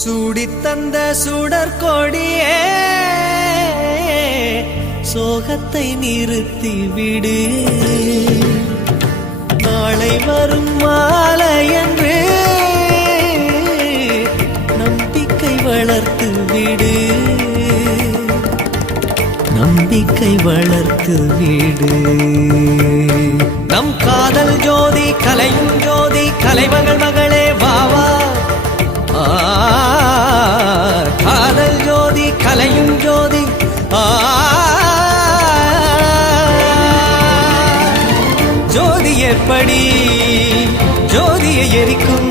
சூடித்தந்த சுடற்கொடியே சோகத்தை நிறுத்தி விடு. நாளை வரும் மாலை என்று நம்பிக்கை வளர்த்து விடு. நம்பிக்கை வளர்த்து விடு. நம் காதல் ஜோதி கலையும் ஜோதி கலைமகள் மகளே வாவா. காதல் ஜோதி கலையும் ஜோதி ஜோதி எப்படி ஜோதியை எரிக்கும்